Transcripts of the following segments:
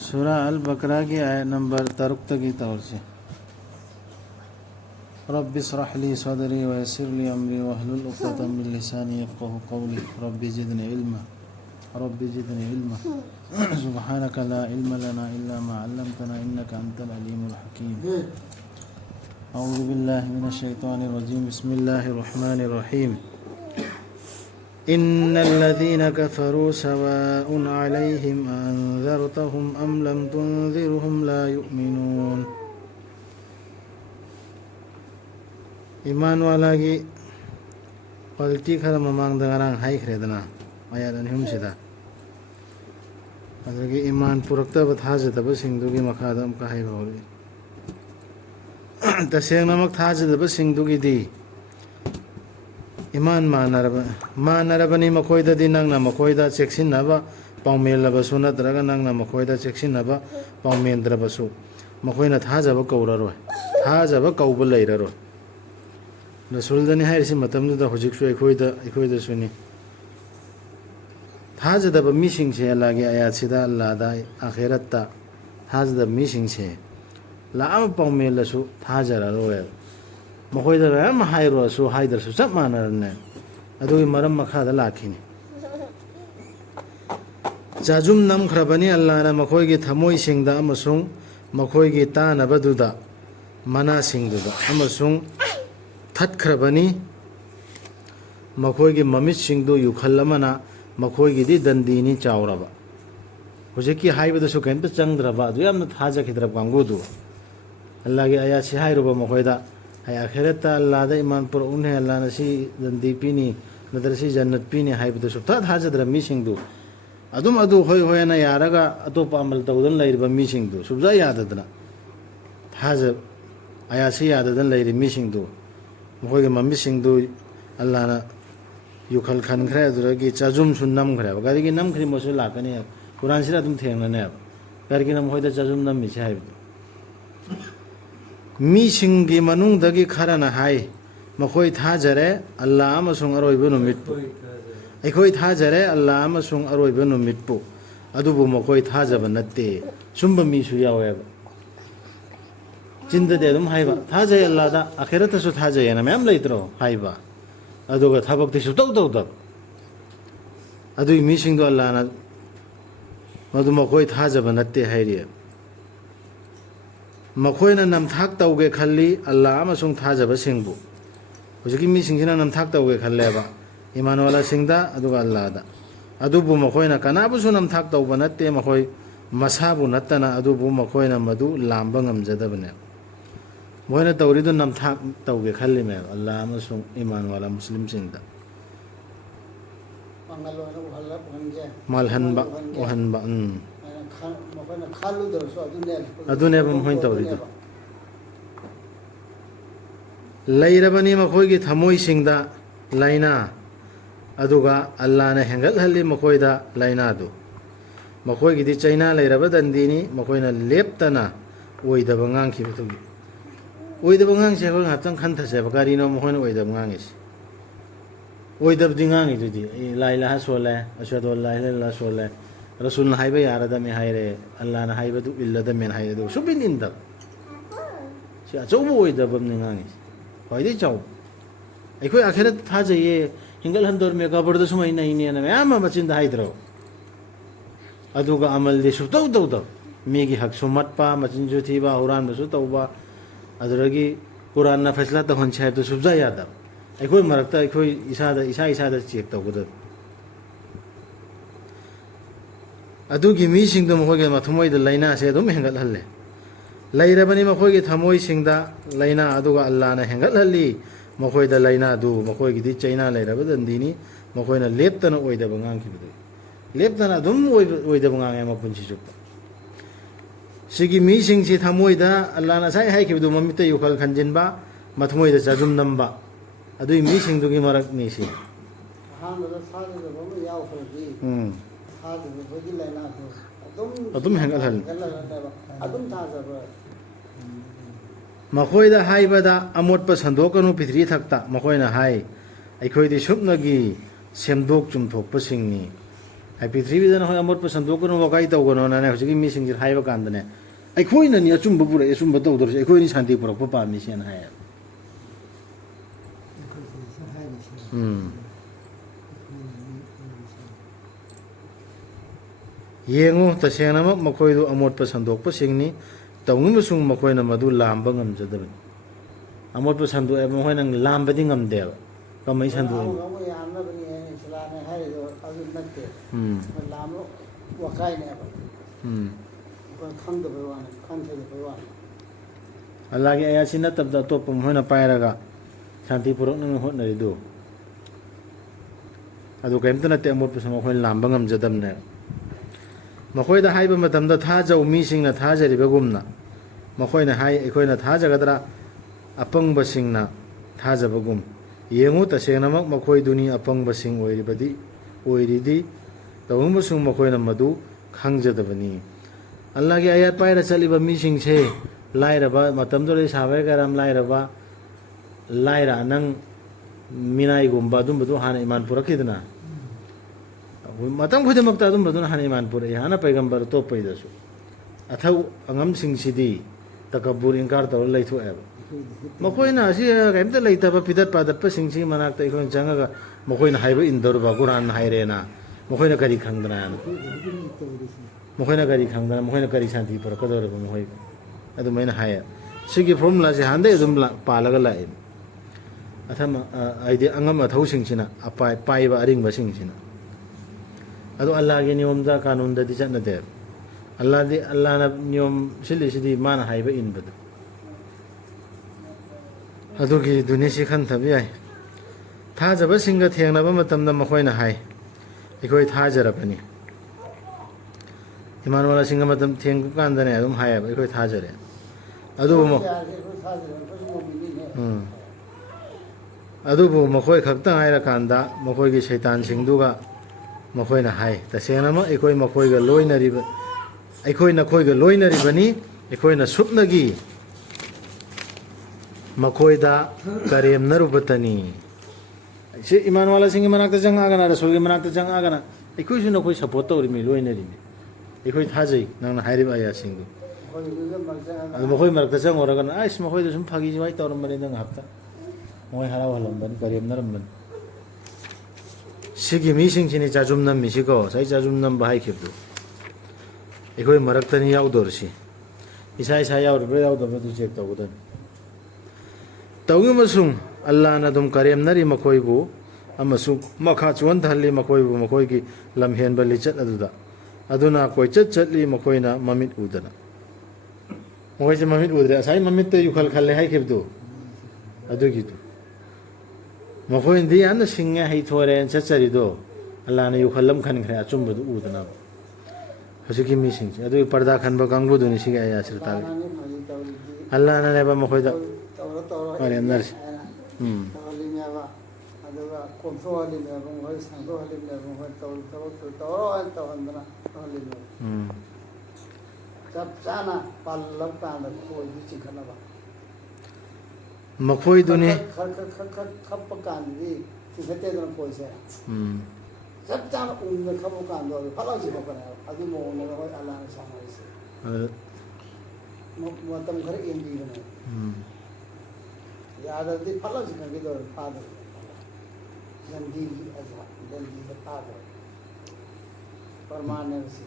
सूरा अल बकरा की आयत नंबर 13 की तौर से रब्बि इश्रह ली सदरी व यस्सिर ली अमरी वहलुल उक़दतम मिन लिसानी यफ़क़हू क़ौली रब्बि ज़िदनी इल्मा सुब्हानका ला इल्मा लना इल्ला मा अल्लमतना इन्नका अंतल अलीमुल हकीम अऊज़ु बिल्लाहि मिनश शैतानिर रजीम बिस्मिल्लाहिर रहमानिर रहीम इन्नल्लज़ीना कफ़रू सवाउन अलैहिम अअंज़रतहुम अम लम तुनज़िरहुम ला युमिनून। ईमान वाला की क्वालिटी खर ममांग दंगारांग हाइख्रेदना आयात अनिहुमसिदा अदगी ईमान पुरक्तब थाजदब सिंगदुगी मखादा अमका हाइबावली तसेंगनमक थाजदब सिंगदुगी ईमान मानरबनी मखोयददी नंगना मखोयदा चेक्सिनबा पाउमेलबसु नत्रगा नंगना मखोयदा चेक्सिनबा पाउमेंद्रबसु मखोयना थाजब कौररोय थाजब कौब लैररोय रसूलदनी हायरिसि मतमदुदा हुजिकसु अखोयदसुनि थाजदब मिसिंगसे अल्लाहगे आयातसिदा अल्लाहदा आखिरतता थाजदब मिसिंगसे लाम पाउमेलसु थाजररोय मखोयदा मैम हायरोसु हायदरसु सब मानरने अदुगी मरम मखादा लाखिनि जाजुम नमख्रबनी अल्लाहना मखोयगे थमोयसिंगदा अमसुंग मखोयगे तानबदुदा मनासिंगदुदा अमसुंग थत्ख्रबनी मखोयगे ममितसिंगदु युखल्लमना मखोयगेदि दंदीनी चावरबा हुजिकि हायबदसु केंत चंगद्रबा अदु यामना थाजखिद्रब कांगुदु अल्लाहगे आयातसि हायरोबा मखोयदा हाय आखिरत अल्लाहदा ईमान पुर उन्हें अल्लाह नसी दंदी पीनी नदरसी जन्नत पीनी हायबदसु थाजद्र मिसिंगदु अदुम अदु होय होयना यारगा अतोप अमल तौदन लैरबा मिसिंगदु सुबजा याददना थाज आयातसि याददन लैरि मिसिंगदु मखोयगे ममिसिंगदु अल्लाहना युखल खनख्रे अदुरगी चाजुम सुन नमख्रे गारिगी नमख्रि मसु लाकने कुरान सिरा तुम थेंगनने गारिगी नम होयदा चाजुम नममिसे हायबदु मीसिंगी मनुंगदगी खरना हाय मखोय थाजरे अल्लाह अमसुंग अरोयबो नुमितपु अखोय थाजरे अल्लाह अमसुंग अरोयबो नुमितपु अदुबु मखोय थाजब नत्ते सुंब मीसु यावेबा चिंददे अदुम हायबा थाजय अल्लाहदा आखिरतसु थाजयना मैम लैत्रो हायबा अदुगा थबक्ति सुतौ तौदब अदुई मीसिंगदो अल्लाहना मदु मखोय थाजब नत्ते हायरिया मखोयना नमथाक तौगे खल्ली अल्लाह अमसुंग थाजब सिंगबु हुजिकि मिसिंगसिना नमथाक तौगे खल्लेबा ईमान वाला सिंगदा अदुगा अल्लाहदा अदुबु मखोयना कनाबुसु नमथाक तौबा नत्ते मखोय मसाबु नत्तना अदुबु मखोयना मदु लांबा ngamjadabne मोयना तौरिदु नमथाक तौगे खल्ली मे अल्लाह अमसुंग ईमान वाला मुस्लिम सिंगदा मालहनबा वहनबा अदुनेबम होइन तौरिदु लैरबनी मखोयगे थमोय सिंगदा लाइना अदुगा अल्लाहना हेंगल हल्ली मखोयदा लाइना दु मखोयगिदि चाइना लैरबा दंदीनी मखोयना लेप्तना ओइदबा ngankhibatugi ओइदबा ngang se ko ngatang khantase bakari no मखोयना ओइदबा ngangis ओइदबदि ngangidudi la ilaha sola ashhadu an la ilaha illallah sola रसूल हाइबा यारदा में हाइरे अल्लाह ना हाइबा दु इल्लदा में हाइरे दु सुबिन इंदा से अचौबो ओइदबम निंगांगी होइदि चाउ अखोय आखिरत थाजये हिंगल हंदोर में कबरद सुमै नैने ना मैम मचिन हाइद्रो अदुगा अमल दि सुतौ दौ मेगी हक सुमतपा मचिन जुथीबा हुरान दसु तौबा अदरगी कुरान ना फैसला त होन छाय तो सुबजा यादा अखोय मरकता अखोय इसादा चेक तौगद अदुगी मीसिंगदो मखोयगे मथमोयद लाइना से अदुम हेंगल हल्ले लैरबनी मखोयगे थमोय सिंगदा लाइना अदुगा अल्लाहना हेंगल हल्ली मखोयदा लाइना दु मखोयगिदि चाइना लैरब दंदीनी मखोयना लेप्तना ओइदब ngankhibdu लेप्तना अदुम ओइदब ngange मपुनसि जुप सिगी मीसिंगसि थमोयदा अल्लाहना साइ हाइखिबदु ममिता युखल खंजिनबा मथमोयदा चाजुम नंबा अदुई मीसिंगदुगी मरक निसि अदुम हेंगल हल मखोयदा हाइबदा अमोटपा संदोकनु पिथ्री थक्ता मखोयना हाइ अखोयदि सुपनगी सेमदोक चुमथोकपसिंगनी ꯍꯥꯏ ꯄ꯭ꯔꯤꯊꯤꯕꯤꯗꯅ ꯍꯣꯏ ꯑꯃꯣꯠꯄ ꯁꯟꯗꯣꯛꯀꯅꯨ ꯋꯥꯀꯥꯏ ꯇꯧꯒꯅꯣꯅ ꯍꯧꯖꯤꯛꯀꯤ ꯃꯤꯁꯤꯡꯁꯤ ꯍꯥꯏꯕ ꯀꯥꯟꯗꯅꯦ ꯑꯩꯈꯣꯏꯅꯅꯤ ꯑꯆꯨꯝꯕ ꯄꯨꯔꯛꯑꯦ ꯑꯆꯨꯝꯕ ꯇꯧꯗ꯭ꯔꯁꯨ ꯑꯩꯈꯣꯏꯅꯤ ꯁꯥꯟꯇꯤ ꯄꯨꯔꯛꯄ ꯄꯥꯝꯃꯤꯁꯦꯅ ꯍꯥꯏꯌꯦꯕ ꯌꯦꯡꯉꯨ ꯇꯁꯦꯡꯅꯃꯛ ꯃꯈꯣꯏꯗꯨ ꯑꯃꯣꯠꯄ ꯁꯟꯗꯣꯛꯄꯁꯤꯡꯅꯤ ꯇꯧꯅꯤꯡꯕꯁꯨꯡ ꯃꯈꯣꯏꯅ ꯃꯗꯨ ꯂꯥꯝꯕ ꯉꯝꯖꯗꯕꯅꯤ ꯑꯃꯣꯠꯄ ꯁꯟꯗꯣꯛꯑꯦ ꯃꯈꯣꯏꯅ ꯂꯥꯝꯕꯗꯤ ꯉꯝꯗꯦꯕ ꯀꯃꯥꯏꯅ ꯁꯟꯗꯣꯛꯏꯅꯣ ꯑꯜꯂꯥꯍꯒꯤ ꯑꯌꯥꯠꯁꯤ ꯅꯠꯇꯕꯗ ꯑꯇꯣꯞꯄ ꯃꯈꯣꯏꯅ ꯄꯥꯏꯔꯒ ꯁꯥꯟꯇꯤ ꯄꯨꯔꯛꯅꯉꯥꯏ ꯍꯣꯠꯅꯔꯤꯗꯨ ꯑꯗꯨ ꯀꯔꯤꯝꯇ ꯅꯠꯇꯦ ꯑꯃꯣꯠꯄꯁꯨ ꯃꯈꯣꯏꯅ ꯂꯥꯝꯕ ꯉꯝꯖꯗꯕꯅꯦ ꯃꯈꯣꯏꯗ ꯍꯥꯏꯕ ꯃꯇꯝꯗ ꯊꯥꯖꯧ ꯃꯤꯁꯤꯡꯅ ꯊꯥꯖꯔꯤꯕꯒꯨꯝꯅ ꯃꯈꯣꯏꯅ ꯍꯥꯏ ꯑꯩꯈꯣꯏꯅ ꯊꯥꯖꯒꯗ꯭ꯔꯥ ꯑꯄꯪꯕꯁꯤꯡꯅ ꯊꯥꯖꯕꯒꯨꯝ ꯌꯦꯡꯉꯨ ꯇꯁꯦꯡꯅꯃꯛ ꯃꯈꯣꯏꯗꯨꯅꯤ ꯑꯄꯪꯕꯁꯤꯡ ꯑꯣꯏꯔꯤꯗꯤ ꯇꯧꯅꯤꯡꯕꯁꯨꯡ ꯃꯈꯣꯏꯅ ꯃꯗꯨ ꯈꯪꯖꯗꯕꯅꯤ ꯑꯜꯂꯥꯍꯒꯤ ꯑꯌꯥꯠ ꯄꯥꯏꯔ ꯆꯠꯂꯤꯕ ꯃꯤꯁꯤꯡꯁꯦ ꯂꯥꯏꯔꯕ ꯃꯇꯝꯗꯨꯗ ꯁꯥꯕ ꯀꯔꯝ ꯂꯥꯏꯔ ꯅꯪ ꯃꯤꯅꯥꯏꯒꯨꯝꯕ ꯑꯗꯨꯝꯕꯗꯨ ꯍꯥꯟꯅ ꯏꯃꯥꯟ ꯄꯨꯔꯛꯈꯤꯗꯅ ꯃꯇꯝ ꯈꯨꯗꯤꯡꯃꯛꯇ ꯑꯗꯨꯝꯕꯗꯨꯅ ꯍꯥꯟꯅ ꯏꯃꯥꯟ ꯄꯨꯔꯛꯏ ꯍꯥꯟꯅ ꯄꯩꯒꯝꯕꯔ ꯑꯇꯣꯞꯄꯩꯗꯁꯨ ꯑꯊꯧ ꯑꯉꯝꯁꯤꯡꯁꯤꯗꯤ ꯇꯀꯕꯨꯔ ꯏꯟꯀꯥꯔ ꯇꯧꯔ ꯂꯩꯊꯣꯛꯑꯦꯕ ꯃꯈꯣꯏꯅ ꯑꯁꯤ ꯀꯔꯤꯝꯇ ꯂꯩꯇꯕ ꯄꯤꯗꯠ ꯄꯥꯗꯠꯄꯁꯤꯡꯁꯤ ꯃꯅꯥꯛꯇ ꯑꯩꯈꯣꯏꯅ ꯆꯪꯉꯒ ꯃꯈꯣꯏꯅ ꯍꯥꯏꯕ ꯏꯟꯗꯧꯔꯕ ꯀꯨꯔꯥꯟ ꯍꯥꯏꯔꯦꯅ ꯃꯈꯣꯏꯅ ꯀꯔꯤ ꯈꯪꯗꯅ ꯃꯈꯣꯏꯅ ꯀꯔꯤ ꯁꯥꯟꯇꯤ ꯄꯨꯔꯛꯀꯗꯧꯔꯤꯕ ꯃꯈꯣꯏ ꯑꯗꯨꯃꯥꯏꯅ ꯍꯥꯏꯌꯦ ꯁꯤꯒꯤ ꯐꯣꯔꯃꯨꯂꯥꯁꯦ ꯍꯥꯟꯅꯗꯩ ꯑꯗꯨꯝ ꯄꯥꯜꯂꯒ ꯂꯥꯛꯑꯦ ꯍꯥꯏꯗꯤ ꯑꯉꯝ ꯑꯊꯧꯁꯤꯡꯁꯤꯅ ꯄꯥꯏꯕ ꯑꯔꯤꯡꯕꯁꯤꯡꯁꯤꯅ ꯑꯗꯣ ꯑꯜꯂꯥꯍꯒꯤ ꯅꯤꯌꯣꯝꯗ ꯀꯥꯅꯨꯟꯗꯗꯤ ꯆꯠꯅꯗꯦ ꯑꯜꯂꯥꯍꯅ ꯅꯤꯌꯣꯝ ꯁꯤꯜꯂꯤꯁꯤꯗꯤ ꯃꯥꯅ ꯍꯥꯏꯕ ꯏꯟꯕꯗꯣ ꯑꯗꯨꯒꯤꯗꯨꯅꯤ ꯁꯤ ꯈꯟꯊꯕ ꯌꯥꯏ ꯊꯥꯖꯕꯁꯤꯡꯒ ꯊꯦꯡꯅꯕ ꯃꯇꯝꯗ ꯃꯈꯣꯏꯅ ꯍꯥꯏ ꯑꯩꯈꯣꯏ ꯊꯥꯖꯔꯕꯅꯤ ꯏꯃꯥꯟꯅꯕꯁꯤꯡꯒ ꯃꯇꯝ ꯊꯦꯡꯕ ꯀꯥꯟꯗꯅꯦ ꯑꯗꯨꯝ ꯍꯥꯏꯌꯦꯕ ꯑꯩꯈꯣꯏ ꯊꯥꯖꯔꯦ ꯑꯗꯨꯕꯨ ꯃꯈꯣꯏ ꯈꯛꯇꯪ ꯍꯥꯏꯔꯀꯥꯟꯗ ꯃꯈꯣꯏꯒꯤ ꯁꯩꯇꯥꯟꯁꯤꯡꯗꯨꯒ ꯃꯈꯣꯏꯅ ꯍꯥꯏ ꯇꯁꯦꯡꯅꯃꯛ ꯑꯩꯈꯣꯏ ꯅꯈꯣꯏꯒ ꯂꯣꯏꯅꯔꯤꯕꯅꯤ ꯑꯩꯈꯣꯏꯅ ꯁꯨꯞꯅꯒꯤ ꯃꯈꯣꯏꯗ ꯀꯔꯦꯝꯅꯔꯨꯕꯇꯅꯤ ꯁꯤ ꯏꯃꯥꯟꯋꯥꯂꯥꯁꯤꯡꯒꯤ ꯃꯅꯥꯛꯇ ꯆꯪꯉꯛꯑꯒꯅ ꯔꯁꯨꯜꯒꯤ ꯃꯅꯥꯛꯇ ꯆꯪꯉꯛꯑꯒꯅ ꯑꯩꯈꯣꯏꯁꯨ ꯅꯈꯣꯏ ꯁꯞꯄꯣꯔꯠ ꯇꯧꯔꯤꯃꯤ ꯂꯣꯏꯅꯔꯤꯃꯤ ꯑꯩꯈꯣꯏ ꯊꯥꯖꯩ ꯅꯪꯅ ꯍꯥꯏꯔꯤꯕ ꯑꯌꯥꯁꯤꯡꯗꯨ ꯑꯗꯨ ꯃꯈꯣꯏ ꯃꯔꯛꯇ ꯆꯪꯉꯨꯔꯒꯅ ꯑꯩꯁ ꯃꯈꯣꯏꯗ ꯁꯨꯝ ꯐꯥꯒꯤ ꯖꯨꯋꯥꯏ ꯇꯧꯔꯝꯕꯅꯤꯗ ꯉꯥꯏꯍꯥꯛꯇ ꯃꯣꯏ ꯍꯔꯥꯎꯍꯜꯂꯝꯕꯅꯤ ꯀꯔꯦꯝꯅꯔꯝꯕꯅꯤ ꯁꯤꯒꯤ ꯃꯤꯁꯤꯡꯁꯤꯅꯤ ꯆꯥꯖꯨꯝ ꯅꯝꯃꯤꯁꯤꯀꯣ ꯉꯁꯥꯏ ꯆꯥꯖꯨꯝ ꯅꯝꯕ ꯍꯥꯏꯈꯤꯕꯗꯨ ꯑꯩꯈꯣꯏ ꯃꯔꯛꯇꯅꯤ ꯌꯥꯎꯗꯧꯔꯤꯁꯤ ꯏꯁꯥ ꯌꯥꯎꯔꯤꯕ꯭ꯔꯥ ꯌꯥꯎꯗꯕ꯭ꯔꯥ ꯑꯗꯨ ꯆꯦꯛ ꯇꯧꯒꯗꯕꯅꯤ ꯇꯧꯅꯤꯡꯕꯁꯨꯡ ꯑꯜꯂꯥꯍꯅ ꯑꯗꯨꯝ ꯀꯔꯦꯝꯅꯔꯤ ꯃꯈꯣꯏꯕꯨ ꯑꯃꯁꯨꯡ ꯃꯈꯥ ꯆꯣꯟꯊꯍꯜꯂꯤ ꯃꯈꯣꯏꯕꯨ ꯃꯈꯣꯏꯒꯤ ꯂꯝꯍꯦꯟꯕ ꯂꯤꯆꯠ ꯑꯗꯨꯅ ꯀꯣꯏꯆꯠ ꯆꯠꯂꯤ ꯃꯈꯣꯏꯅ ꯃꯃꯤꯠ ꯎꯗꯅ ꯃꯈꯣꯏꯁꯦ ꯃꯃꯤꯠ ꯎꯗ꯭ꯔꯦ ꯉꯁꯥꯏ ꯃꯃꯤꯠꯇ ꯌꯨꯈꯜ ꯈꯜꯂꯦ ꯍꯥꯏꯈꯤꯕꯗꯨ ꯑꯗꯨꯒꯤꯗꯨ ꯃꯈꯣꯏꯅꯗꯤ ꯌꯥꯝꯅ ꯁꯤꯡꯉꯦ ꯍꯩꯊꯣꯔꯦꯅ ꯆꯠꯆꯔꯤꯗꯣ ꯑꯜꯂꯥꯍꯅ ꯌꯨꯈꯜ ꯑꯃ ꯈꯟꯈ꯭ꯔꯦ ꯑꯆꯨꯝꯕꯗꯨ ꯎꯗꯅꯕ ꯍꯧꯖꯤꯛꯀꯤ ꯃꯤꯁꯤꯡꯁꯦ ꯑꯗꯨꯒꯤ ꯄꯔꯗꯥ ꯈꯟꯕ ꯀꯥꯡꯕꯨꯗꯨꯅꯤ ꯁꯤꯒꯤ ꯑꯌꯥꯁꯤꯗ ꯇꯥꯛꯏ ꯑꯜꯂꯥꯍꯅꯅꯦꯕ ꯃꯈꯣꯏꯗ ꯀꯔꯦꯝꯅꯔꯤꯁꯤ ꯑꯗꯨꯒ ꯀꯣꯝꯊꯣꯛꯍꯜꯂꯤꯅꯦꯕ ꯃꯈꯣꯏ ꯁꯥꯡꯗꯣꯛꯍꯜꯂꯤꯅꯦꯕ ꯃꯈꯣꯏ ꯊꯕꯛꯇꯨ ꯇꯧꯔꯣ ꯍꯥꯏꯅ ꯇꯧꯍꯟꯗꯅ ꯇꯧꯍꯜꯂꯤꯅꯦꯕ ꯆꯞ ꯆꯥꯅ ꯄꯜꯂꯕ ꯀꯥꯟꯗ ꯈꯣꯏꯗꯨ ꯆꯤꯡꯈꯠꯅꯕ ꯃꯈꯣꯏꯗꯨꯅꯤ ꯈꯞꯄ ꯀꯥꯟꯗꯗꯤ ꯆꯤꯡꯈꯠꯇꯦꯗꯅ ꯈꯣꯏꯁꯦ ꯆꯞ ꯆꯥꯅ ꯎꯝꯅ ꯈꯞꯄ ꯀꯥꯟꯗ ꯐꯠꯂꯥꯎ ꯆꯤꯡꯈꯠꯄꯅꯦꯕ ꯑꯗꯨ ꯃꯑꯣꯡꯗ ꯍꯣꯏ ꯑꯜꯂꯥꯍꯅ ꯁꯥꯟꯅꯔꯤꯁꯦ ꯃꯇꯝ ꯈꯔ ꯌꯦꯡꯕꯤꯕꯅꯦꯕ ꯌꯥꯗ꯭ꯔꯗꯤ ꯐꯠꯂꯥꯎ ꯆꯤꯡꯈꯠꯈꯤꯗꯧꯔꯦ ꯐꯥꯗꯕ ꯂꯝꯕꯤꯗ ꯐꯥꯗꯕ ꯄꯔꯃꯥꯟꯅꯦꯕꯁꯤ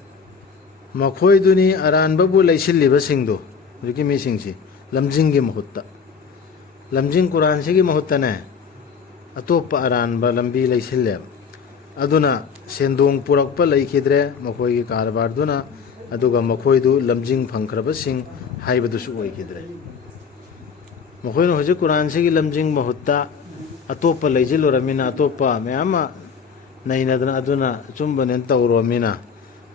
ꯃꯈꯣꯏꯗꯨꯅꯤ ꯑꯔꯥꯟꯕꯕꯨ ꯂꯩꯁꯤꯜꯂꯤꯕꯁꯤꯡꯗꯨ ꯍꯧꯖꯤꯛꯀꯤ ꯃꯤꯁꯤꯡꯁꯤ ꯂꯝꯖꯤꯡꯒꯤ ꯃꯍꯨꯠꯇ ꯂꯝꯖꯤꯡ ꯀꯨꯔꯥꯟꯁꯤꯒꯤ ꯃꯍꯨꯠꯇꯅꯦ ꯑꯇꯣꯞꯄ ꯑꯔꯥꯟꯕ ꯂꯝꯕꯤ ꯂꯩꯁꯤꯜꯂꯦꯕ ꯑꯗꯨꯅ ꯁꯦꯟꯗꯣꯡ ꯄꯨꯔꯛꯄ ꯂꯩꯈꯤꯗ꯭ꯔꯦ ꯃꯈꯣꯏꯒꯤ ꯀꯔꯕꯥꯔꯗꯨꯅ ꯑꯗꯨꯒ ꯃꯈꯣꯏꯗු ꯂꯝꯖꯤꯡ ꯐꯪꯈ꯭ꯔꯕꯁꯤꯡ ꯍꯥꯏꯕꯗꯨꯁꯨ ꯑꯣꯏꯈꯤꯗ꯭ꯔꯦ ꯃꯈꯣꯏꯅ ꯍꯧꯖꯤꯛ ꯀꯨꯔꯥꯟꯁꯤꯒꯤ ꯂꯝꯖꯤꯡ ꯃꯍꯨꯠꯇ ꯑꯇꯣꯞꯄ ꯂꯩꯁꯤꯜꯂꯨꯔꯃꯤꯅ ꯑꯇꯣꯞꯄ ꯃꯌꯥꯝ ꯑꯃ ꯅꯩꯅꯗꯅ ꯑꯗꯨꯅ ꯑꯆꯨꯝꯕꯅꯦꯅ ꯇꯧꯔꯨꯔꯃꯤꯅ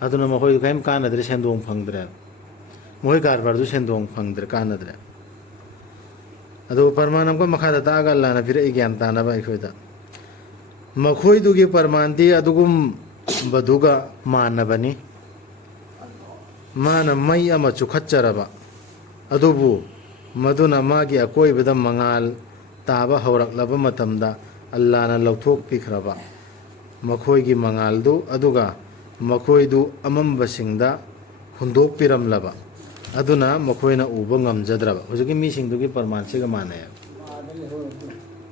ꯑꯗꯨꯅ ꯃꯈꯣꯏꯗꯨ ꯀꯔꯤꯝ ꯀꯥꯟꯅꯗ꯭ꯔꯦ ꯁꯦꯟꯗꯣꯡ ꯐꯪꯗ꯭ꯔꯦ ꯃꯈꯣꯏ ꯀꯔꯕꯥꯔꯗꯨ ꯁꯦꯟꯗꯣꯡ ꯐꯪꯗ꯭ꯔꯦ ꯀꯥꯟꯅꯗ꯭ꯔꯦ ꯑꯗꯨꯒ ꯄꯔꯃꯥꯟ ꯑꯃꯨꯛꯀ ꯃꯈꯥꯗ ꯇꯥꯛꯑꯒ ꯑꯜꯂꯥꯍꯅ ꯄꯤꯔꯛꯏ ꯒ꯭ꯌꯥꯟ ꯇꯥꯅꯕ ꯑꯩꯈꯣꯏꯗ ꯃꯈꯣꯏꯗꯨꯒꯤ ꯄꯔꯃꯥꯟꯗꯤ ꯑꯗꯨꯒꯨꯝꯕꯗꯨꯒ ꯃꯥꯟꯅꯕꯅꯤ ꯃꯥꯅ ꯃꯩ ꯑꯃ ꯆꯨꯈꯠꯆꯔꯕ ꯑꯗꯨꯕꯨ ꯃꯗꯨꯅ ꯃꯥꯒꯤ ꯑꯀꯣꯏꯕꯗ ꯃꯉꯥꯜ ꯇꯥꯕ ꯍꯧꯔꯛꯂꯕ ꯃꯇꯝꯗ ꯑꯜꯂꯥꯍꯅ ꯂꯧꯊꯣꯛꯄꯤꯈ꯭ꯔꯕ ꯃꯈꯣꯏꯒꯤ ꯃꯉꯥꯜꯗꯨ ꯑꯗꯨꯒ ꯃꯈꯣꯏꯗꯨ ꯑꯃꯝꯕꯁꯤꯡꯗ ꯍꯨꯟꯗꯣꯛꯄꯤꯔꯝꯂꯕ ꯑꯗꯨꯅ ꯃꯈꯣꯏꯅ ꯎꯕ ꯉꯝꯖꯗ꯭ꯔꯕ ꯍꯧꯖꯤꯛꯀꯤ ꯃꯤꯁꯤꯡꯗꯨꯒꯤ ꯄꯔꯃꯥꯟꯁꯤꯒ ꯃꯥꯟꯅꯩ 마들 해오르죠.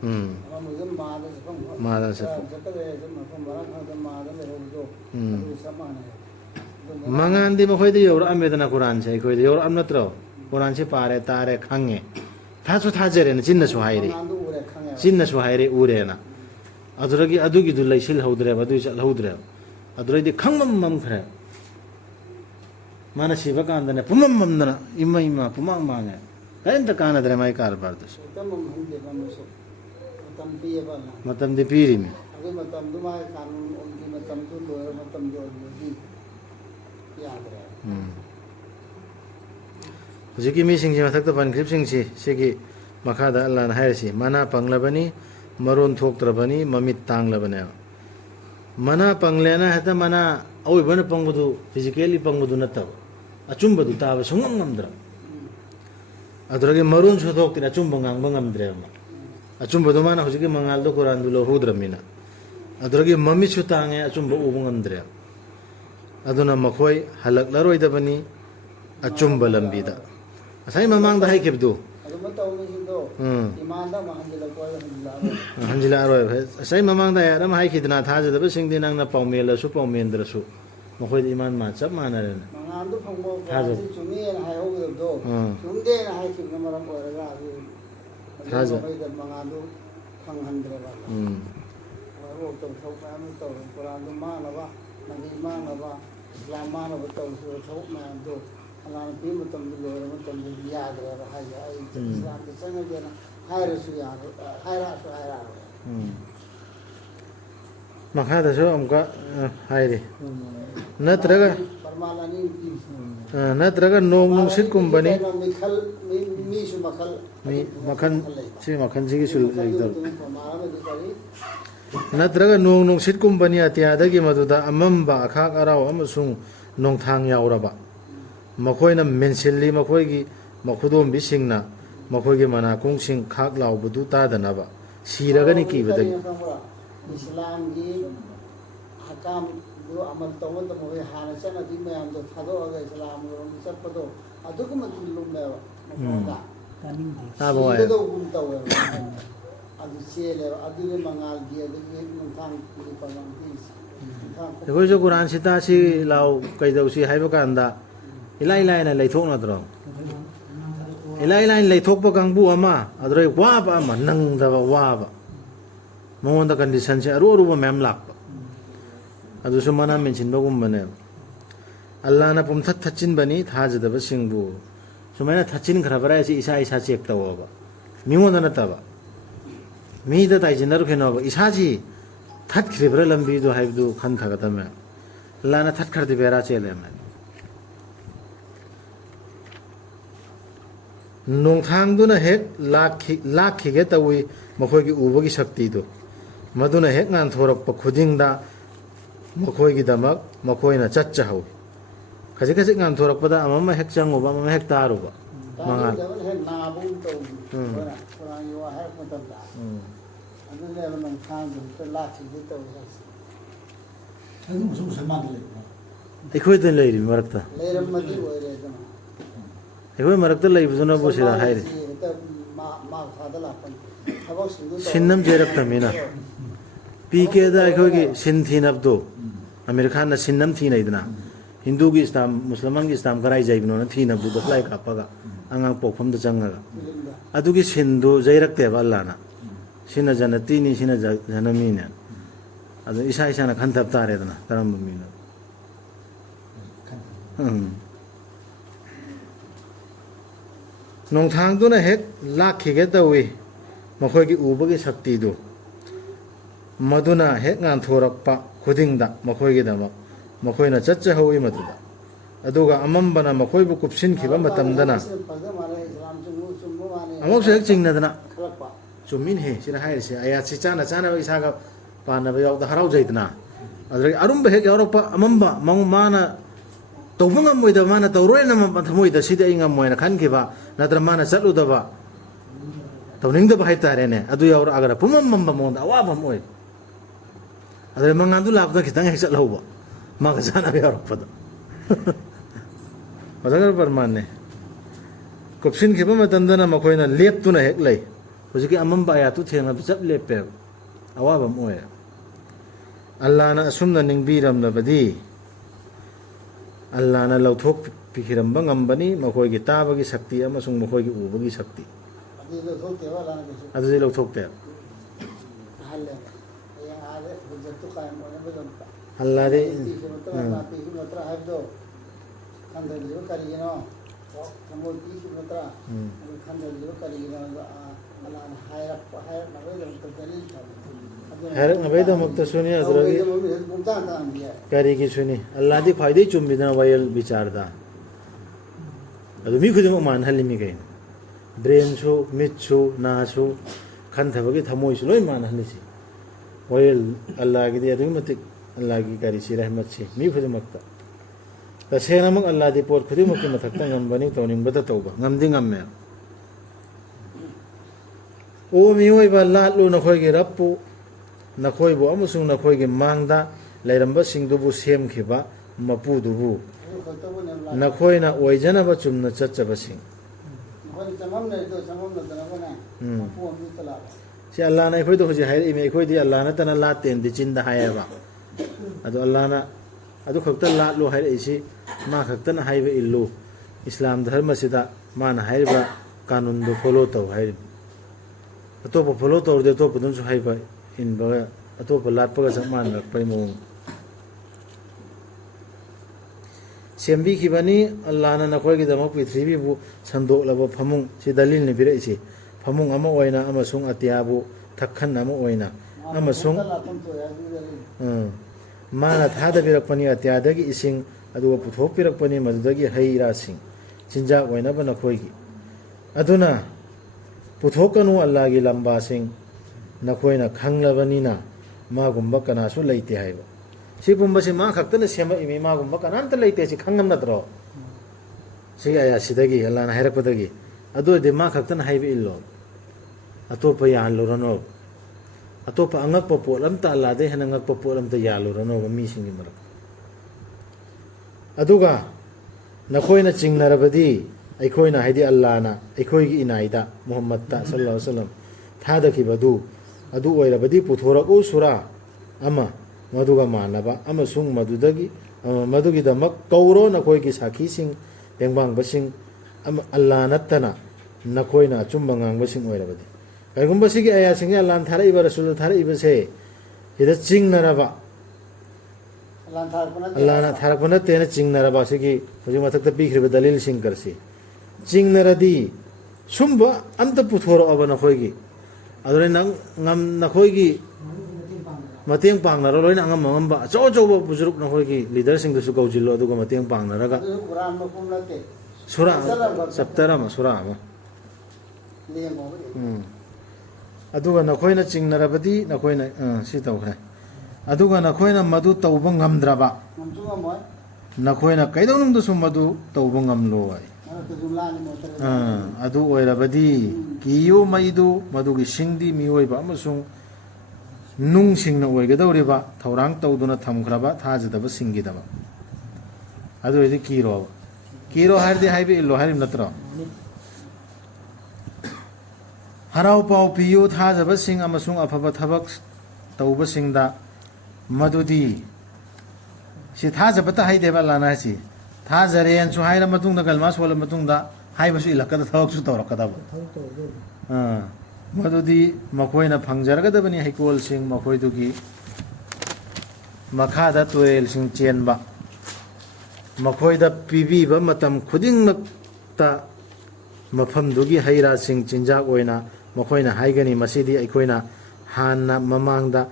ꯎꯝ 아무튼 마들 좀 마들 좀. 저쪽에 좀 마라카도 마들 해오르죠. 그 사만해요. ꯃꯉꯥꯟꯗꯤ ꯃꯈꯣꯏꯗ ꯌꯧꯔꯛꯑꯝꯃꯦꯗꯅ ꯀꯨꯔꯥꯟꯁꯦ ꯑꯩꯈꯣꯏꯗ ꯌꯧꯔꯛꯑꯝ ꯅꯠꯇ꯭ꯔꯣ ꯀꯨꯔꯥꯟꯁꯦ ꯄꯥꯔꯦ ꯇꯥꯔꯦ ꯈꯪꯉꯦ ꯊꯥꯁꯨ ꯊꯥꯖꯔꯦꯅ ꯆꯤꯟꯅꯁꯨ ꯍꯥꯏꯔꯤ 망안도 오래 강해요. ꯆꯤꯟꯅꯁꯨ ꯍꯥꯏꯔꯦ ꯎꯔꯦꯅ ꯑꯗꯨꯗꯒꯤ ꯑꯗꯨꯒꯤꯗꯨ ꯂꯩꯁꯤꯜꯍꯧꯗ꯭ꯔꯦꯕ ꯑꯗꯨꯒꯤ ꯆꯠꯍꯧꯗ꯭ꯔꯦꯕ ꯑꯗꯨꯗꯩꯗꯤ ꯈꯪꯃꯝ ꯃꯝꯈ꯭ꯔꯦ ꯃꯥꯅ ꯁꯤꯕ ꯀꯥꯟꯗꯅꯦ ꯄꯨꯃꯝ ꯃꯝꯗꯅ ꯏꯃꯥ ꯏꯃꯥ ꯄꯨꯃꯥꯡ ꯃꯥꯡꯉꯦ ꯀꯔꯤꯝꯇ ꯀꯥꯟꯅꯗ꯭ꯔꯦ ꯃꯥꯏ ꯀꯔꯕꯥꯔꯗꯨꯁꯨ 어떤 한게 가면서 어떤 비해봐나. ꯃꯇꯝꯗꯤ ꯄꯤꯔꯤꯃꯤ 그 마tam도 마에 가는 온기 마tam도 로여 마tam도 어디 야드래. ꯍꯧꯖꯤꯛꯀꯤ ꯃꯤꯁꯤꯡꯁꯤ ꯃꯊꯛꯇ ꯄꯟꯈ꯭ꯔꯤꯕꯁꯤꯡꯁꯤ ꯁꯤꯒꯤ ꯃꯈꯥꯗ ꯑꯜꯂꯥꯍꯅ ꯍꯥꯏꯔꯤꯁꯤ ꯃꯅꯥ ꯄꯪꯂꯕꯅꯤ ꯃꯔꯣꯟ ꯊꯣꯛꯇ꯭ꯔꯕꯅꯤ ꯃꯃꯤꯠ ꯇꯥꯡꯂꯕꯅꯦꯕ ꯃꯅꯥ ꯄꯪꯂꯦꯅ ꯍꯦꯛꯇ ꯃꯅꯥ ꯑꯋꯣꯏꯕꯅ ꯄꯪꯕꯗꯨ ꯐꯤꯖꯤꯀꯦꯜꯂꯤ ꯄꯪꯕꯗꯨ ꯅꯠꯇꯕ ꯑꯆꯨꯝꯕꯗꯨ ꯇꯥꯕ ꯁꯨꯡꯉꯝ ꯉꯝꯗ꯭ꯔꯕ ꯑꯗꯨꯗꯒꯤ ꯃꯔꯣꯟꯁꯨ ꯊꯣꯛꯇꯦꯅ ꯑꯆꯨꯝꯕ ꯉꯥꯡꯕ ꯉꯝꯗ꯭ꯔꯦꯕ ꯃꯥ ꯑꯆꯨꯝꯕꯗꯨ ꯃꯥꯅ ꯍꯧꯖꯤꯛꯀꯤ ꯃꯉꯥꯜꯗꯣ ꯀꯨꯔꯥꯟꯗꯨ ꯂꯧꯍꯧꯗ꯭ꯔꯕꯅꯤꯅ ꯑꯗꯨꯗꯒꯤ ꯃꯃꯤꯠꯁꯨ ꯇꯥꯡꯉꯦ ꯑꯆꯨꯝꯕ ꯎꯕ ꯉꯝꯗ꯭ꯔꯦꯕ ꯑꯗꯨꯅ ꯃꯈꯣꯏ ꯍꯜꯂꯛꯂꯔꯣꯏꯗꯕꯅꯤ ꯑꯆꯨꯝꯕ ꯂꯝꯕꯤꯗ ꯉꯁꯥꯏ ꯃꯃꯥꯡꯗ ꯍꯥꯏꯈꯤꯕꯗꯨ ꯑꯗꯨ ꯃꯇꯧꯅꯤꯁꯤꯡꯗꯣ ꯏꯃꯥꯟꯗ ꯍꯟꯖꯤꯜꯂꯛꯄ ꯍꯟꯖꯤꯜꯂꯛꯑꯔꯣꯏ ꯍꯟꯖꯤꯜꯂꯛꯑꯔꯣꯏ ꯉꯁꯥꯏ ꯃꯃꯥꯡꯗ ꯑꯌꯥꯠ ꯑꯃ ꯍꯥꯏꯈꯤꯗꯅ ꯊꯥꯖꯗꯕꯁꯤꯡꯗꯤ ꯅꯪꯅ ꯄꯥꯎꯃꯦꯜꯂꯁꯨ ꯄꯥꯎꯃꯦꯟꯗ꯭ꯔꯁꯨ ꯃꯈꯣꯏꯗꯤ ꯏꯃꯥꯟ ꯃꯥ ꯆꯞ ꯃꯥꯟꯅꯔꯦꯅ 망안도 방법 타죠. 가지 중요한 하여고도 중대한 하이킹 그만한 거라가 아주 거기다 망안도 강한들어가 뭐 좀 속하면 또 그란도 많아봐 나기 많아봐 이슬람 많아봐 또 속만도 하나는 비무도 그러면 좀 이야기를 하자 이슬람도 생각에는 하이르수야 하이라수 하이라로 ꯃꯈꯥꯗꯁꯨ ꯑꯃꯨꯛꯀ ꯍꯥꯏꯔꯤ ꯅꯠꯇ꯭ꯔꯒ परमालानी ꯅꯠꯇ꯭ꯔꯒ ꯅꯣꯡ ꯅꯨꯡꯁꯤꯠꯀꯨꯝꯕꯅꯤ मिखल मीसु मखल ꯃꯤ ꯃꯈꯜ ꯁꯤ ꯃꯈꯜꯁꯤꯒꯤꯁꯨ ꯂꯩꯇꯕ परमालानी करी ꯅꯠꯇ꯭ꯔꯒ ꯅꯣꯡ ꯅꯨꯡꯁꯤꯠꯀꯨꯝꯕꯅꯤ ꯑꯇꯤꯌꯥꯗꯒꯤ ꯃꯗꯨꯗ ꯑꯃꯝꯕ ꯑꯈꯥꯛ ꯑꯔꯥꯎ ꯑꯃꯁꯨꯡ ꯅꯣꯡꯊꯥꯡ ꯌꯥꯎꯔꯕ ꯃꯈꯣꯏꯅ ꯃꯦꯟꯁꯤꯜꯂꯤ ꯃꯈꯣꯏꯒꯤ ꯃꯈꯨꯗꯣꯝꯕꯤꯁꯤꯡꯅ ꯃꯈꯣꯏꯒꯤ ꯃꯅꯥꯀꯣꯡꯁꯤꯡ ꯈꯥꯛ ꯂꯥꯎꯕꯗꯨ ꯇꯥꯗꯅꯕ ꯁꯤꯔꯒꯅꯤ ꯀꯤꯕꯗꯒꯤ इस्लामगी हकाम दो अमल तवत मोहे हाने चनदी मयाम दो थादो अगे इस्लाम रोम चपदो अदुक मत लुमे मकोदा ताबो है दो गुम तवे अदु सेले अदु मंगाल गी अदु नुथान की पगम पीस ꯑꯩꯈꯣꯏꯁꯨ ꯀꯨꯔꯥꯟ ꯁꯤꯇꯥꯁꯤ ꯂꯥꯎ ꯀꯩꯗꯧꯁꯤ ꯍꯥꯏꯕ ꯀꯥꯟꯗ ꯏꯂꯥꯏ ꯂꯥꯏꯅ ꯂꯩꯊꯣꯛꯅꯗ꯭ꯔꯣ ꯏꯂꯥꯏ ꯂꯥꯏꯅ ꯂꯩꯊꯣꯛꯄ ꯀꯥꯡꯕꯨ ꯑꯃ ꯑꯗꯨꯗꯩ ꯋꯥꯕ ꯑꯃ ꯅꯪꯗꯕ ꯋꯥꯕ ꯃꯉꯣꯟꯗ ꯀꯟꯗꯤꯁꯟꯁꯦ ꯑꯔꯨ ꯑꯔꯨꯕ ꯃꯌꯥꯝ ꯂꯥꯛꯄ ꯑꯗꯨꯁꯨ ꯃꯅꯥ ꯃꯦꯟꯁꯤꯟꯕꯒꯨꯝꯕꯅꯦꯕ ꯑꯜꯂꯥꯍꯅ ꯄꯨꯝꯊꯠ ꯊꯠꯆꯤꯟꯕꯅꯤ ꯊꯥꯖꯗꯕꯁꯤꯡꯕꯨ ꯁꯨꯃꯥꯏꯅ ꯊꯠꯆꯤꯟꯈ꯭ꯔꯕꯔꯥ ꯍꯥꯏꯁꯤ ꯏꯁꯥ ꯏꯁꯥ ꯆꯦꯛ ꯇꯧꯑꯕ ꯃꯤꯉꯣꯟꯗ ꯅꯠꯇꯕ ꯃꯤꯗ ꯇꯥꯏꯁꯤꯟꯅꯔꯨꯈꯤꯅꯣꯕ ꯏꯁꯥꯁꯤ ꯊꯠꯈ꯭ꯔꯤꯕ꯭ꯔꯥ ꯂꯝꯕꯤꯗꯣ ꯍꯥꯏꯕꯗꯨ ꯈꯟꯊꯒꯗꯕꯅꯦ ꯑꯜꯂꯥꯍꯅ ꯊꯠꯈ꯭ꯔꯗꯤ ꯕꯦꯔꯥ ꯆꯦꯜꯂꯦꯃꯦ ꯅꯣꯡꯊꯥꯡꯗꯨꯅ ꯍꯦꯛ ꯂꯥꯛꯈꯤꯒꯦ ꯇꯧꯏ ꯃꯈꯣꯏꯒꯤ ꯎꯕꯒꯤ ꯁꯛꯇꯤꯗꯨ ꯃꯗꯨꯅ ꯍꯦꯛ ꯉꯥꯟꯊꯣꯔꯛꯄ ꯈꯨꯗꯤꯡꯗ ꯃꯈꯣꯏꯒꯤꯗꯃꯛ ꯃꯈꯣꯏꯅ ꯆꯠꯆꯍꯧꯏ ꯈꯖꯤꯛ ꯈꯖꯤꯛ ꯉꯥꯟꯊꯣꯔꯛꯄꯗ ꯑꯃꯃ ꯍꯦꯛ ꯆꯪꯉꯨꯕ ꯑꯃꯃ ꯍꯦꯛ ꯇꯥꯔꯨꯕ ꯃꯉꯥꯜ नाबुम तो बना कुरान यो है मतलब दा अदुने मन खान तो लाठी दे तो ꯑꯗꯨ ꯃꯨꯁꯜꯃꯥꯟꯗ ꯂꯩꯕ꯭ꯔꯥ ꯑꯩꯈꯣꯏꯗ ꯂꯩꯔꯤ ꯃꯔꯛꯇ लेरमदी ओरे जना ꯑꯩꯈꯣꯏ ꯃꯔꯛꯇ ꯂꯩꯕꯗꯨꯅꯕꯨ ꯁꯤꯗ ꯍꯥꯏꯔꯤ मा फादा लापन थबक सिंदु ꯁꯤꯟꯅꯝ ꯆꯦꯔꯛꯇꯃꯤꯅ ꯄꯤ ꯀꯦꯗ ꯑꯩꯈꯣꯏꯒꯤ ꯁꯤꯟ ꯊꯤꯅꯕꯗꯣ ꯑꯃꯤꯔ ꯈꯥꯟꯅ ꯁꯤꯟꯅꯝ ꯊꯤꯅꯩꯗꯅ ꯍꯤꯟꯗꯨꯒꯤ ꯏꯁꯂꯥꯝ ꯃꯨꯁꯜꯃꯥꯟꯒꯤ ꯏꯁꯂꯥꯝ ꯀꯔꯥꯏ ꯖꯩꯕꯅꯣꯅ ꯊꯤꯅꯕꯗꯨ ꯗꯣꯛꯂꯥꯏ ꯀꯥꯞꯄꯒ ꯑꯉꯥꯡ ꯄꯣꯛꯐꯝꯗ ꯆꯪꯉꯒ ꯑꯗꯨꯒꯤ ꯁꯤꯟꯗꯨ ꯖꯩꯔꯛꯇꯦꯕ ꯑꯜꯂꯥꯍꯅ ꯁꯤꯅ ꯖꯅꯇꯤꯅꯤ ꯁꯤꯅ ꯖꯅꯃꯤꯅꯦ ꯑꯗꯨ ꯏꯁꯥ ꯏꯁꯥꯅ ꯈꯟꯊꯕ ꯇꯥꯔꯦꯗꯅ ꯀꯔꯝꯕ ꯃꯤꯅꯣ ꯅꯣꯡꯊꯥꯡꯗꯨꯅ ꯍꯦꯛ ꯂꯥꯛꯈꯤꯒꯦ ꯇꯧꯏ ꯃꯈꯣꯏꯒꯤ ꯎꯕꯒꯤ ꯁꯛꯇꯤꯗꯨ ꯃꯗꯨꯅ ꯍꯦꯛ ꯉꯥꯟꯊꯣꯔꯛꯄ ꯈꯨꯗꯤꯡꯗ ꯃꯈꯣꯏꯒꯤꯗꯃꯛ ꯃꯈꯣꯏꯅ ꯆꯠꯆꯍꯧꯏ ꯃꯗꯨꯗ ꯑꯗꯨꯒ ꯑꯃꯝꯕꯅ ꯃꯈꯣꯏꯕꯨ ꯀꯨꯞꯁꯤꯟꯈꯤꯕ ꯃꯇꯝꯗꯅ ꯑꯃꯨꯛꯁꯨ ꯍꯦꯛ ꯆꯤꯡꯅꯗꯅ ꯆꯨꯝꯃꯤꯅꯦꯍꯦ ꯁꯤꯗ ꯍꯥꯏꯔꯤꯁꯦ ꯑꯌꯥꯠꯁꯤ ꯆꯥꯅ ꯆꯥꯅꯕ ꯏꯁꯥꯒ ꯄꯥꯟꯅꯕ ꯌꯥꯎꯗ ꯍꯔꯥꯎꯖꯩꯗꯅ ꯑꯗꯨꯗꯒꯤ ꯑꯔꯨꯝꯕ ꯍꯦꯛ ꯌꯥꯎꯔꯛꯄ ꯑꯃꯝꯕ ꯃꯥꯅ ꯇꯧꯕ ꯉꯝꯃꯣꯏꯗꯕ ꯃꯥꯅ ꯇꯧꯔꯣꯏꯅ ꯊꯃꯣꯏꯗ ꯁꯤꯗꯤ ꯑꯩ ꯉꯝꯃꯣꯏꯅ ꯈꯟꯈꯤꯕ ꯅꯠꯇ꯭ꯔ ꯃꯥꯅ ꯆꯠꯂꯨꯗꯕ ꯇꯧꯅꯤꯡꯗꯕ ꯍꯥꯏꯇꯥꯔꯦꯅꯦ ꯑꯗꯨ ꯌꯥꯎꯔꯛꯑꯒꯅ ꯄꯨꯝꯃꯝ ꯃꯝꯕ ꯃꯉꯣꯟꯗ ꯑꯋꯥꯕ ꯑꯃ ꯑꯣꯏ ꯑꯗꯨꯗꯩ ꯃꯉꯥꯟꯗꯨ ꯂꯥꯛꯄꯗ ꯈꯤꯇꯪ ꯍꯦꯛ ꯆꯠꯍꯧꯕ ꯃꯥꯒ ꯆꯥꯟꯅꯕ ꯌꯥꯎꯔꯛꯄꯗꯣ ꯃꯊꯪ ꯄꯔꯃꯥꯟꯅꯦ ꯀꯨꯞꯁꯤꯟꯈꯤꯕ ꯃꯇꯝꯗꯅ ꯃꯈꯣꯏꯅ ꯂꯦꯞꯇꯨꯅ ꯍꯦꯛ ꯂꯩ ꯍꯧꯖꯤꯛꯀꯤ ꯑꯃꯝꯕ ꯑꯌꯥꯠꯇꯨ ꯊꯦꯡꯅꯕ ꯆꯞ ꯂꯦꯞꯄꯦꯕ ꯑꯋꯥꯕ ꯑꯃ ꯑꯣꯏ ꯑꯜꯂꯥꯍꯅ ꯑꯁꯨꯝꯅ ꯅꯤꯡꯕꯤꯔꯝꯂꯕꯗꯤ ꯑꯜꯂꯥꯍꯅ ꯂꯧꯊꯣꯛꯄꯤꯈꯤꯔꯝꯕ ꯉꯝꯕꯅꯤ ꯃꯈꯣꯏꯒꯤ ꯇꯥꯕꯒꯤ ꯁꯛꯇꯤ ꯑꯃꯁꯨꯡ ꯃꯈꯣꯏꯒꯤ ꯎꯕꯒꯤ ꯁꯛꯇꯤ ꯑꯗꯨꯗꯤ ꯂꯧꯊꯣꯛꯇꯦ ꯑꯜꯂꯥꯍꯗꯤ ꯍꯥꯏꯔꯛꯅꯕꯒꯤꯗꯃꯛꯇꯁꯨꯅꯤ ꯑꯗꯨꯗꯒꯤ ꯀꯔꯤꯒꯤꯁꯨꯅꯤ ꯑꯜꯂꯥꯍꯗꯤ ꯈ꯭ꯋꯥꯏꯗꯒꯤ ꯆꯨꯝꯕꯤꯗꯅ ꯋꯥꯌꯦꯜ ꯕꯤꯆꯥꯔꯗ ꯑꯗꯨ ꯃꯤ ꯈꯨꯗꯤꯡꯃꯛ ꯃꯥꯟꯅꯍꯜꯂꯤꯃꯤ ꯀꯩꯅꯣ ꯕ꯭ꯔꯦꯟꯁꯨ ꯃꯤꯠꯁꯨ ꯅꯥꯁꯨ ꯈꯟꯊꯕꯒꯤ ꯊꯃꯣꯏꯁꯨ ꯂꯣꯏ ꯃꯥꯟꯅꯍꯜꯂꯤꯁꯤ ꯋꯥꯌꯦꯜ ꯑꯜꯂꯥꯍꯒꯤꯗꯤ ꯑꯗꯨꯛꯀꯤ ꯃꯇꯤꯛ ꯑꯜꯂꯥꯍꯒꯤ ꯀꯔꯤꯁꯤ ꯔꯍꯃꯠꯁꯤ ꯃꯤ ꯈꯨꯗꯤꯡꯃꯛꯇ ꯇꯁꯦꯡꯅꯃꯛ ꯑꯜꯂꯥꯍꯗꯤ ꯄꯣꯠ ꯈꯨꯗꯤꯡꯃꯛꯀꯤ ꯃꯊꯛꯇ ꯉꯝꯕꯅꯤ ꯇꯧꯅꯤꯡꯕꯗ ꯇꯧꯕ ꯉꯝꯗꯤ ꯉꯝꯃꯦ ꯑꯣ ꯃꯤꯑꯣꯏꯕ ꯂꯥꯠꯂꯨ ꯅꯈꯣꯏꯒꯤ ꯔꯕꯄꯨ ꯅꯈꯣꯏꯕꯨ ꯑꯃꯁꯨꯡ ꯅꯈꯣꯏꯒꯤ ꯃꯥꯡꯗ ꯂꯩꯔꯝꯕꯁꯤꯡꯗꯨꯕꯨ ꯁꯦꯝꯈꯤꯕ ꯃꯄꯨꯗꯨꯕꯨ ꯅꯈꯣꯏꯅ ꯑꯣꯏꯖꯅꯕ ꯆꯨꯝꯅ ꯆꯠꯆꯕꯁꯤꯡ ꯁꯤ ꯑꯜꯂꯥꯍꯅ ꯑꯩꯈꯣꯏꯗ ꯍꯧꯖꯤꯛ ꯍꯥꯏꯔꯛꯏꯃꯤ ꯑꯩꯈꯣꯏꯗꯤ ꯑꯜꯂꯥꯍ ꯅꯠꯇꯅ ꯂꯥꯠꯇꯦꯅꯗꯤ ꯆꯤꯟꯗ ꯍꯥꯏꯌꯦꯕ ꯑꯗꯣ ꯑꯜꯂꯥꯍꯅ ꯑꯗꯨ ꯈꯛꯇ ꯂꯥꯠꯂꯨ ꯍꯥꯏꯔꯛꯏꯁꯤ ꯃꯥ ꯈꯛꯇꯅ ꯍꯥꯏꯕ ꯏꯜꯂꯨ ꯏꯁꯂꯥꯝ ꯙꯔꯃꯁꯤꯗ ꯃꯥꯅ ꯍꯥꯏꯔꯤꯕ ꯀꯥꯅꯨꯟꯗꯨ ꯐꯣꯂꯣ ꯇꯧ ꯍꯥꯏꯔꯤꯕ ꯑꯇꯣꯞꯄ ꯐꯣꯂꯣ ꯇꯧꯔꯗꯤ ꯑꯇꯣꯞꯄꯗꯨꯅꯁꯨ ꯍꯩꯕ ꯏꯟꯕꯒ ꯑꯇꯣꯞꯄ ꯂꯥꯠꯄꯒ ꯆꯞ ꯃꯥꯟꯅꯔꯛꯄꯩ ꯃꯑꯣꯡ ꯁꯦꯝꯕꯤꯈꯤꯕꯅꯤ ꯑꯜꯂꯥꯍꯅ ꯅꯈꯣꯏꯒꯤꯗꯃꯛ ꯄ꯭ꯔꯤꯊꯤꯕꯤꯕꯨ ꯁꯟꯗꯣꯛꯂꯕ ꯐꯃꯨꯡ ꯁꯤ ꯗꯂꯤꯜꯅꯤ ꯄꯤꯔꯛꯏꯁꯤ ꯐꯃꯨꯡ ꯑꯃ ꯑꯣꯏꯅ ꯑꯃꯁꯨꯡ ꯑꯇꯤꯌꯥꯕꯨ ꯊꯛꯈꯟ ꯑꯃ ꯑꯣꯏꯅ ꯑꯃꯁꯨꯡ ꯃꯥꯅ ꯊꯥꯗꯕꯤꯔꯛꯄꯅꯤ ꯑꯇꯤꯌꯥꯗꯒꯤ ꯏꯁꯤꯡ ꯑꯗꯨꯒ ꯄꯨꯊꯣꯛꯄꯤꯔꯛꯄꯅꯤ ꯃꯗꯨꯗꯒꯤ ꯍꯩ ꯔꯥꯁꯤꯡ ꯆꯤꯟꯖꯥꯛ ꯑꯣꯏꯅꯕ ꯅꯈꯣꯏꯒꯤ ꯑꯗꯨꯅ ꯄꯨꯊꯣꯛꯀꯅꯨ ꯑꯜꯂꯥꯍꯒꯤ ꯂꯝꯕꯥꯁꯤꯡ ꯅꯈꯣꯏꯅ ꯈꯪꯂꯕꯅꯤꯅ ꯃꯥꯒꯨꯝꯕ ꯀꯅꯥꯁꯨ ꯂꯩꯇꯦ ꯍꯥꯏꯕ ꯁꯤꯒꯨꯝꯕꯁꯤ ꯃꯥ ꯈꯛꯇꯅ ꯁꯦꯝꯃꯛꯏꯃꯤ ꯃꯥꯒꯨꯝꯕ ꯀꯅꯥꯝꯇ ꯂꯩꯇꯦ ꯁꯤ ꯈꯪꯉꯝ ꯅꯠꯇ꯭ꯔꯣ ꯁꯤꯒꯤ ꯑꯌꯥꯁꯤꯗꯒꯤ ꯑꯜꯂꯥꯍꯅ ꯍꯥꯏꯔꯛꯄꯗꯒꯤ ꯑꯗꯨ ꯑꯣꯏꯔꯗꯤ ꯃꯥ ꯈꯛꯇꯅ ꯍꯥꯏꯕ ꯏꯜꯂꯣ ꯑꯇꯣꯞꯄ ꯌꯥꯍꯜꯂꯨꯔꯅꯣ ꯑꯇꯣꯞꯄ ꯑꯉꯛꯄ ꯄꯣꯠ ꯑꯝꯇ ꯑꯜꯂꯥꯍꯗꯩ ꯍꯦꯟꯅ ꯉꯛꯄ ꯄꯣꯠ ꯑꯝꯇ ꯌꯥꯜꯂꯨꯔꯅꯣꯕ ꯃꯤꯁꯤꯡꯒꯤ ꯃꯔꯛ ꯑꯗꯨꯒ ꯅꯈꯣꯏꯅ ꯆꯤꯡꯅꯔꯕꯗꯤ ꯑꯩꯈꯣꯏꯅ ꯍꯥꯏꯗꯤ ꯑꯜꯂꯥꯍꯅ ꯑꯩꯈꯣꯏꯒꯤ ꯏꯅꯥꯏꯗ ꯃꯨꯍꯝꯃꯗꯇ ꯁꯜꯂꯜꯂꯥꯍꯨ ꯑꯂꯩꯍꯤ ꯋꯁꯜꯂꯝ ꯊꯥꯗꯈꯤꯕꯗꯨ ꯑꯗꯨ ꯑꯣꯏꯔꯕꯗꯤ ꯄꯨꯊꯣꯔꯛꯎ ꯁꯨꯔꯥ ꯑꯃ ꯃꯗꯨꯒ ꯃꯥꯟꯅꯕ ꯑꯃꯁꯨꯡ ꯃꯗꯨꯒꯤꯗꯃꯛ ꯀꯧꯔꯣ ꯅꯈꯣꯏꯒꯤ ꯁꯥꯈꯤꯁꯤꯡ ꯇꯦꯡꯕꯥꯡꯕꯁꯤꯡ ꯑꯜꯂꯥꯍ ꯅꯠꯇꯅ ꯅꯈꯣꯏꯅ ꯑꯆꯨꯝꯕ ꯉꯥꯡꯕꯁꯤꯡ ꯑꯣꯏꯔꯕꯗꯤ ꯀꯔꯤꯒꯨꯝꯕ ꯁꯤꯒꯤ ꯑꯌꯥꯁꯤꯡꯁꯦ ꯑꯜꯂꯥꯍꯅ ꯊꯥꯔꯛꯏꯕ ꯔꯁꯨꯜꯅ ꯊꯥꯔꯛꯏꯕꯁꯦ ꯁꯤꯗ ꯆꯤꯡꯅꯔꯕ ꯑꯜꯂꯥꯍꯅ ꯊꯥꯔꯛꯄ ꯅꯠꯇꯦꯅ ꯆꯤꯡꯅꯔꯕ ꯁꯤꯒꯤ ꯍꯧꯖꯤꯛ ꯃꯊꯛꯇ ꯄꯤꯈ꯭ꯔꯤꯕ ꯗꯂꯤꯜꯁꯤꯡ ꯀꯔꯁꯤ ꯆꯤꯡꯅꯔꯗꯤ ꯁꯨꯝꯕ ꯑꯝꯇ ꯄꯨꯊꯣꯔꯛꯑꯕ ꯅꯈꯣꯏꯒꯤ ꯑꯗꯨꯅ ꯅꯈꯣꯏꯒꯤ ꯃꯇꯦꯡ ꯄꯥꯡꯅꯔꯣ ꯂꯣꯏꯅ ꯑꯉꯝꯕ ꯑꯆꯧ ꯑꯆꯧꯕ ꯕꯨꯖꯨꯔꯨꯛ ꯅꯈꯣꯏꯒꯤ ꯂꯤꯗꯔꯁꯤꯡꯗꯨꯁꯨ ꯀꯧꯁꯤꯜꯂꯣ ꯑꯗꯨꯒ ꯃꯇꯦꯡ ꯄꯥꯡꯅꯔꯒ ꯁꯨꯔꯥ ꯆꯞꯇꯔ ꯑꯃ ꯁꯨꯔꯥ ꯑꯃ ꯑꯗꯨꯒ ꯅꯈꯣꯏꯅ ꯆꯤꯡꯅꯔꯕꯗꯤ ꯅꯈꯣꯏꯅ ꯁꯤ ꯇꯧꯈ꯭ꯔꯦ ꯑꯗꯨꯒ ꯅꯈꯣꯏꯅ ꯃꯗꯨ ꯇꯧꯕ ꯉꯝꯗ꯭ꯔꯕ ꯅꯈꯣꯏꯅ ꯀꯩꯗꯧꯅꯨꯡꯗꯁꯨ ꯃꯗꯨ ꯇꯧꯕ ꯉꯝꯂꯣꯏ ꯑꯗꯨ ꯑꯣꯏꯔꯕꯗꯤ ꯀꯤꯌꯨ ꯃꯩꯗꯨ ꯃꯗꯨꯒꯤ ꯁꯤꯡꯗꯤ ꯃꯤꯑꯣꯏꯕ ꯑꯃꯁꯨꯡ ꯅꯨꯡꯁꯤꯡꯅ ꯑꯣꯏꯒꯗꯧꯔꯤꯕ ꯊꯧꯔꯥꯡ ꯇꯧꯗꯨꯅ ꯊꯝꯈ꯭ꯔꯕ ꯊꯥꯖꯗꯕꯁꯤꯡꯒꯤꯗꯃꯛ ꯑꯗꯨ ꯑꯣꯏꯔꯗꯤ ꯀꯤꯔꯣ ꯍꯥꯏꯔꯗꯤ ꯍꯥꯏꯕ ꯏꯜꯂꯣ ꯍꯥꯏꯔꯤꯕ ꯅꯠꯇ꯭ꯔꯣ ꯍꯔꯥꯎ ꯄꯥꯎ ꯄꯤꯌꯨ ꯊꯥꯖꯕꯁꯤꯡ ꯑꯃꯁꯨꯡ ꯑꯐꯕ ꯊꯕꯛ ꯇꯧꯕꯁꯤꯡꯗ ꯃꯗꯨꯗꯤ ꯁꯤ ꯊꯥꯖꯕꯇ ꯍꯩꯗꯦꯕ ꯑꯜꯂꯥꯍꯅ ꯍꯥꯏꯁꯤ ꯊꯥꯖꯔꯦꯅꯁꯨ ꯍꯥꯏꯔ ꯃꯇꯨꯡꯗ ꯀꯜꯃꯥ ꯁꯣꯜꯂ ꯃꯇꯨꯡꯗ ꯍꯥꯏꯕꯁꯨ ꯏꯜꯂꯛꯀꯗꯕ ꯊꯕꯛꯁꯨ ꯇꯧꯔꯛꯀꯗꯕ ꯃꯗꯨꯗꯤ ꯃꯈꯣꯏꯅ ꯐꯪꯖꯔꯒꯗꯕꯅꯤ ꯍꯩꯀꯣꯜꯁꯤꯡ ꯃꯈꯣꯏꯗꯨꯒꯤ ꯃꯈꯥꯗ ꯇꯨꯔꯦꯜꯁꯤꯡ ꯆꯦꯟꯕ ꯃꯈꯣꯏꯗ ꯄꯤꯕꯤꯕ ꯃꯇꯝ ꯈꯨꯗꯤꯡꯃꯛꯇ ꯃꯐꯝꯗꯨꯒꯤ ꯍꯩ ꯔꯥꯁꯤꯡ ꯆꯤꯟꯖꯥꯛ ꯑꯣꯏꯅ ꯃꯈꯣꯏꯅ ꯍꯥꯏꯒꯅꯤ ꯃꯁꯤꯗꯤ ꯑꯩꯈꯣꯏꯗ ꯍꯥꯟꯅ ꯃꯃꯥꯡꯗ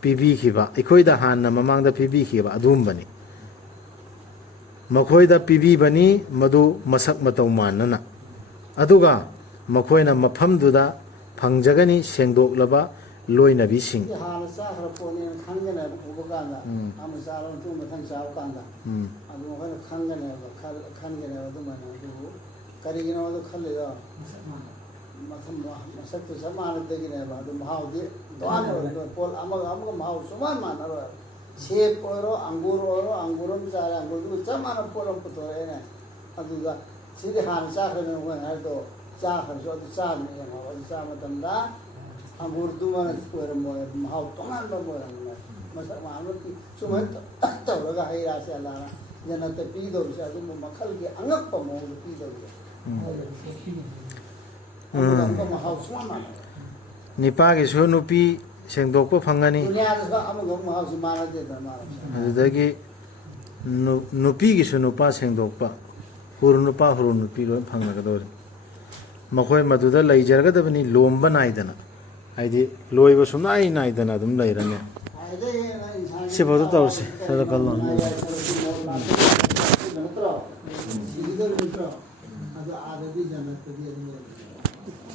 ꯄꯤꯕꯤꯈꯤꯕ ꯑꯗꯨꯒꯨꯝꯕꯅꯤ ꯃꯈꯣꯏꯗ ꯄꯤꯕꯤꯕꯅꯤ ꯃꯗꯨ ꯃꯁꯛ ꯃꯇꯧ ꯃꯥꯟꯅꯅ ꯑꯗꯨꯒ ꯃꯈꯣꯏꯅ ꯃꯐꯝꯗꯨꯗ ꯐꯪꯖꯒꯅꯤ ꯁꯦꯡꯗꯣꯛꯂꯕ ꯂꯣꯏꯅꯕꯤꯁꯤꯡ ꯍꯥꯟꯅ ꯆꯥꯈ꯭ꯔ ꯄꯣꯠꯅꯦꯅ ꯈꯪꯒꯅꯦꯕ ꯎꯕ ꯀꯥꯟꯗ ꯑꯃ ꯆꯥꯔ ꯃꯇꯨꯡ ꯃꯊꯪ ꯆꯥꯕ ꯀꯥꯟꯗ ꯑꯗꯨ ꯃꯈꯣꯏꯅ ꯈꯟꯒꯅꯦꯕ ꯑꯗꯨꯃꯥꯏꯅ ꯑꯗꯨꯕꯨ ꯀꯔꯤꯒꯤꯅꯣ ꯑꯗꯨ ꯈꯜꯂꯤꯗꯣ ꯃꯁꯛꯇꯨ ꯆꯞ ꯃꯥꯟꯅꯗꯒꯤꯅꯦꯕ ꯑꯗꯨ ꯃꯍꯥꯎꯗꯤ ꯇꯣꯉꯥꯟ ꯑꯣꯏꯕ ꯄꯣꯠ ꯑꯃꯒ ꯃꯍꯥꯎ ꯁꯨꯃꯥꯟ ꯃꯥꯟꯅꯔꯣꯏ ꯁꯦꯞ ꯑꯣꯏꯔꯣ ꯑꯪꯒꯨꯔ ꯑꯃ ꯆꯥꯔꯦ ꯑꯪꯒꯨꯔꯗꯨꯒ ꯆꯞ ꯃꯥꯟꯅꯕ ꯄꯣꯠ ꯑꯃ ꯄꯨꯊꯣꯔꯛꯑꯦꯅꯦ ꯑꯗꯨꯒ ꯁꯤꯗꯤ ꯍꯥꯟꯅ ꯆꯥꯈ꯭ꯔꯕꯅꯤꯅ ꯃꯣꯏꯅ ꯍꯥꯏꯔꯤꯗꯣ ꯆꯥꯈ꯭ꯔꯁꯨ ꯑꯗꯨ ꯆꯥꯕꯅꯤ ꯌꯦꯡꯉꯣ ꯑꯗꯨ ꯆꯥꯕ ꯃꯇꯝꯗ ꯑꯪꯒꯨꯔꯗꯨꯃ ꯑꯣꯏꯔꯝꯃꯣꯏ ꯃꯍꯥꯎ ꯇꯣꯉꯥꯟꯕ ꯑꯃ ꯑꯣꯏꯔꯝꯃꯣꯏ ꯃꯁꯛ ꯃꯥꯟꯕ ꯁꯨꯃꯥꯏꯅ ꯇꯧꯔꯒ ꯍꯩ ꯔꯥꯁꯦ ꯑꯜꯂꯥꯍꯅ ꯖꯟꯅꯠꯇ ꯄꯤꯗꯧꯔꯤꯁꯦ ꯑꯗꯨꯝꯕ ꯃꯈꯜꯒꯤ ꯑꯉꯛꯄ ꯃꯑꯣꯡꯗ ꯄꯤꯗꯧꯔꯤꯁꯦ ꯑꯃꯒ ꯃꯍꯥꯎ ꯁꯨꯡꯃꯥꯟ ꯃꯥꯟꯅꯩ ꯅꯤꯄꯥꯒꯤꯁꯨ ꯅꯨꯄꯤ ꯁꯦꯡꯗꯣꯛꯄ ꯐꯪꯒꯅꯤ ꯗꯨꯅꯤꯌꯥꯗꯁꯨ ꯑꯃꯒ ꯃꯍꯥꯎꯁꯤ ꯃꯥꯟꯅꯗꯦꯗꯅ ꯃꯥꯟꯅꯕꯁꯦ ꯑꯗꯨꯗꯒꯤ ꯅꯨꯄꯤꯒꯤꯁꯨ ꯅꯨꯄꯥ ꯁꯦꯡꯗꯣꯛꯄ ꯍꯨꯔꯨ ꯅꯨꯄꯥ ꯍꯨꯔꯨ ꯅꯨꯄꯤ ꯂꯣꯏ ꯐꯪꯂꯒꯗꯧꯔꯤ ꯃꯈꯣꯏ ꯃꯗꯨꯗ ꯂꯩꯖꯔꯒꯗꯕꯅꯤ ꯂꯣꯝꯕ ꯅꯥꯏꯗꯅ ꯍꯥꯏꯗꯤ ꯂꯣꯏꯕ ꯁꯨꯡꯅꯥꯏ ꯅꯥꯏꯗꯅ ꯑꯗꯨꯝ ꯂꯩꯔꯅꯤ ꯁꯤꯐꯥꯎꯗ ꯇꯧꯔꯁꯤ ꯁꯗꯀꯜꯂꯥꯍꯨ ꯅꯠꯇ꯭ꯔꯣ ꯑꯗꯨ ꯑꯥꯗꯗꯤ ꯖꯟꯅꯠꯇꯗꯤ ꯑꯗꯨꯝ